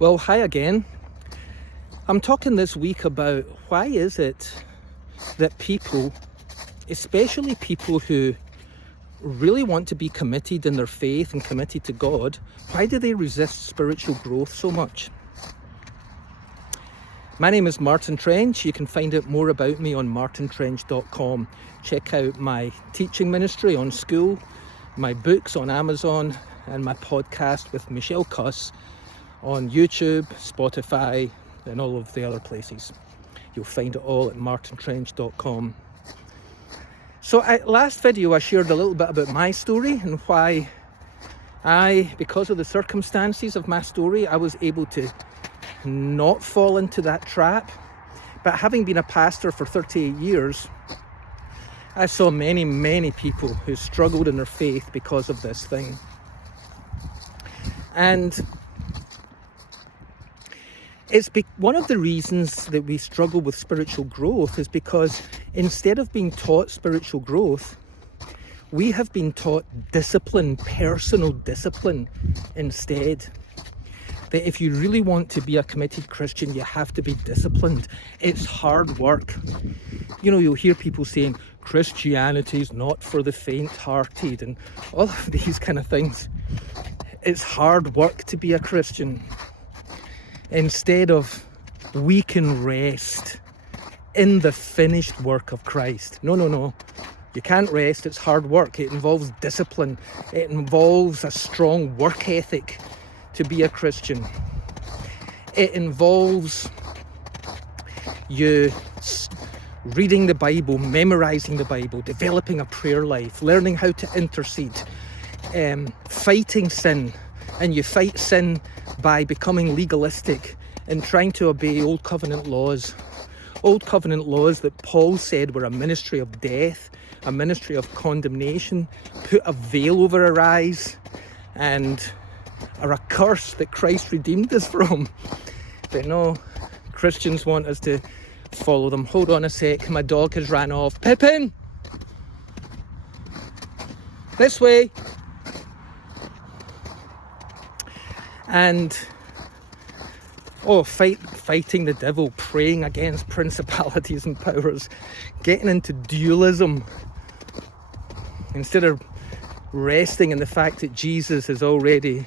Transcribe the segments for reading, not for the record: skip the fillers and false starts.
Well, hi again. I'm talking this week about why is it that people, especially people who really want to be committed in their faith and committed to God, why do they resist spiritual growth so much? My name is Martin Trench. You can find out more about me on martintrench.com. Check out my teaching ministry on school, my books on Amazon, and my podcast with Michelle Cuss on YouTube, Spotify, and all of the other places. You'll find it all at martintrench.com. So last video I shared a little bit about my story and why because of the circumstances of my story, I was able to not fall into that trap. But having been a pastor for 38 years, I saw many people who struggled in their faith because of this thing. And one of the reasons that we struggle with spiritual growth is because instead of being taught spiritual growth, we have been taught discipline, personal discipline instead. That if you really want to be a committed Christian, you have to be disciplined. It's hard work. You know, you'll hear people saying, Christianity's not for the faint-hearted and all of these kind of things. It's hard work to be a Christian. Instead of, we can rest in the finished work of Christ. No. You can't rest. It's hard work. It involves discipline. It involves a strong work ethic to be a Christian. It involves you reading the Bible, memorizing the Bible, developing a prayer life, learning how to intercede, fighting sin. And you fight sin by becoming legalistic and trying to obey Old Covenant laws. Old Covenant laws that Paul said were a ministry of death, a ministry of condemnation, put a veil over our eyes, and are a curse that Christ redeemed us from. But no, Christians want us to follow them. Hold on a sec, my dog has ran off. Pippin! This way! And fighting the devil, praying against principalities and powers, getting into dualism instead of resting in the fact that Jesus has already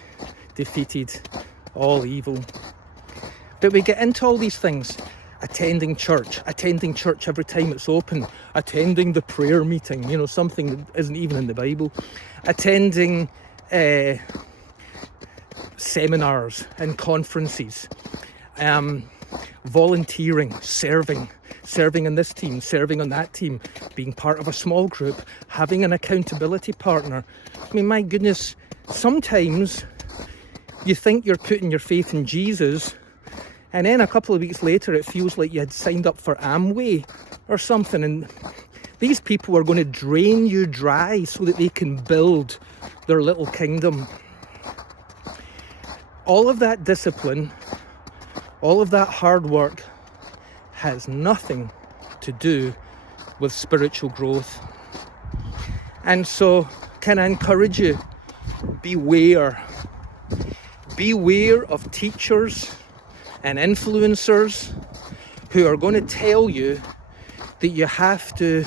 defeated all evil. But we get into all these things, attending church every time it's open, attending the prayer meeting, you know, something that isn't even in the Bible, attending seminars and conferences, volunteering, serving in this team, serving on that team, being part of a small group, having an accountability partner. I mean, my goodness, sometimes you think you're putting your faith in Jesus, and then a couple of weeks later it feels like you had signed up for Amway or something, and these people are going to drain you dry so that they can build their little kingdom. All of that discipline, all of that hard work has nothing to do with spiritual growth. And so, can I encourage you, beware of teachers and influencers who are going to tell you that you have to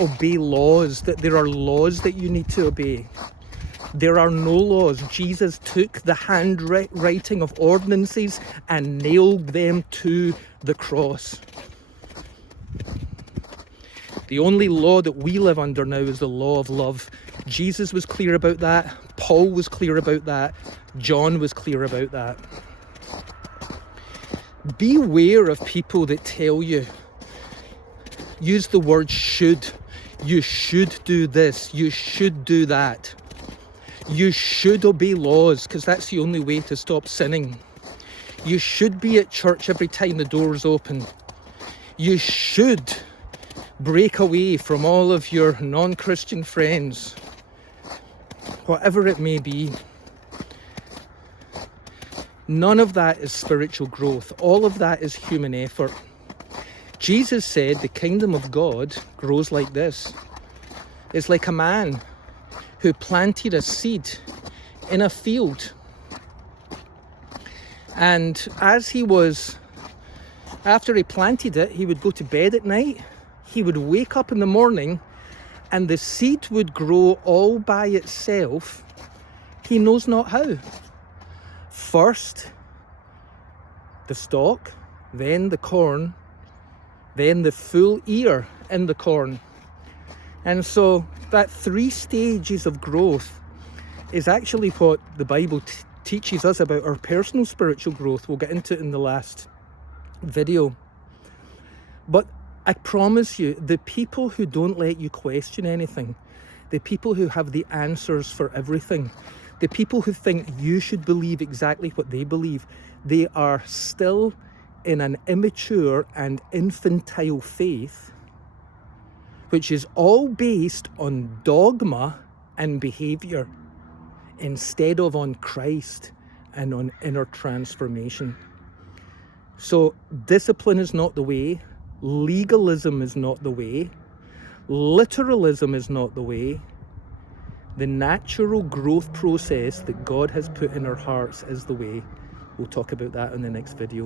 obey laws, that there are laws that you need to obey. There are no laws. Jesus took the handwriting of ordinances and nailed them to the cross. The only law that we live under now is the law of love. Jesus was clear about that. Paul was clear about that. John was clear about that. Beware of people that tell you, use the word should. You should do this. You should do that. You should obey laws because that's the only way to stop sinning. You should be at church every time the doors open. You should break away from all of your non-Christian friends. Whatever it may be. None of that is spiritual growth. All of that is human effort. Jesus said the kingdom of God grows like this. It's like a man who planted a seed in a field And after he planted it, he would go to bed at night, he would wake up in the morning, and the seed would grow all by itself. He knows not how. First the stalk, then the corn, then the full ear in the corn. And so that 3 stages of growth is actually what the Bible teaches us about our personal spiritual growth. We'll get into it in the last video. But I promise you, the people who don't let you question anything, the people who have the answers for everything, the people who think you should believe exactly what they believe, they are still in an immature and infantile faith, which is all based on dogma and behavior instead of on Christ and on inner transformation. So discipline is not the way, legalism is not the way, literalism is not the way. The natural growth process that God has put in our hearts is the way. We'll talk about that in the next video.